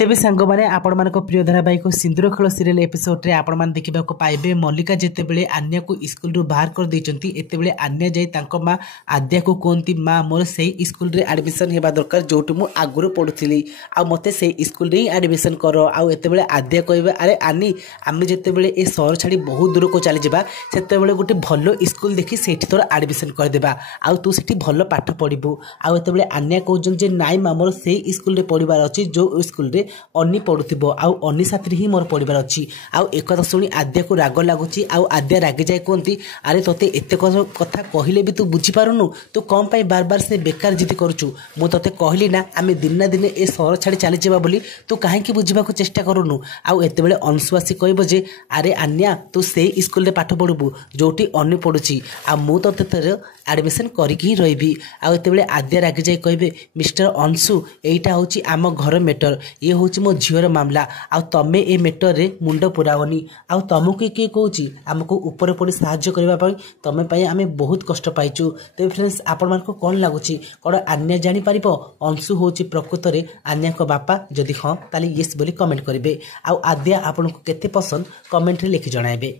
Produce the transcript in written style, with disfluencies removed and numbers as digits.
तेबे सांग मैंने आपण मान प्रिय धारावाहिक सिंदूर खेल सीरियल एपिसोड रे आपण मान देखा पाइबे मल्लिका जितेबले आन्या को स्कूल रू बाहर कर देइचंती एतेबले आन्या जाई तांको माँ आद्या को कहती माँ मोर से स्कूल रे एडमिशन हेबा दरकार जोटु मु आगुरु पढुथिली आ मते से स्कूल रे एडमिशन करो आ एतेबले आद्या कहबे अरे आनी आमे जितेबले ए शहर छाड़ी बहुत दूर को चली जिबा सेतेबले गोटे भलो स्कूल देखि सेठी तोर एडमिशन कर देबा आ तू सेठी भलो पाठ पढिबू आ एतेबले आन्या कहउजन जे नाइ माँ मोर से स्कूल रे पढिबार अछि जो स्कूल रे अन्नी पढ़ुथिबो आउ अन्नी साथी ही मोर पढ़िबार अछि आउ एक कथा सुनी आद्या को राग लागुची आउ आद्या रागी जाय कोंती अरे तोते एते कथा कहिले भी तू बुझी पारुनु तू कम पाई बार बार से बेकार जिद करूछु मु तोते कहली ना आमे दिन ना दिन ए शहर छाड़ी चली जेबा बोली तू काहे की बुझिबा को चेष्टा करूनु आउ एते बेले अंशुआसी कहबो जे अरे आन्या तू से स्कूल रे पाठ पढुबू जोटी अन्नी पढुची आ मु तोते तोर एडमिशन करिक ही रहिबी आउ एते बेले आद्या रागी जाय कहबे मिस्टर अंशु एटा होची आम घर मैटर ये होची मो झीवर मामला आउ तमे ए मैटर रे मुंड पुरावनी आउ तुमको किए कहूँ आमको ऊपर पड़ी साहाय्य करने तमें पाई आमे बहुत कष्ट पाइचु। तो फ्रेंड्स आपण मानक कौन लगुच कौन आन्या जानी पारिबो अंशु होची प्रकृत रे आन्या को बापा जदि हाँ ताले येस बोली कमेंट करेंगे आउ आद्या आपन को केते पसंद कमेंट रे लिखि जणाइबे।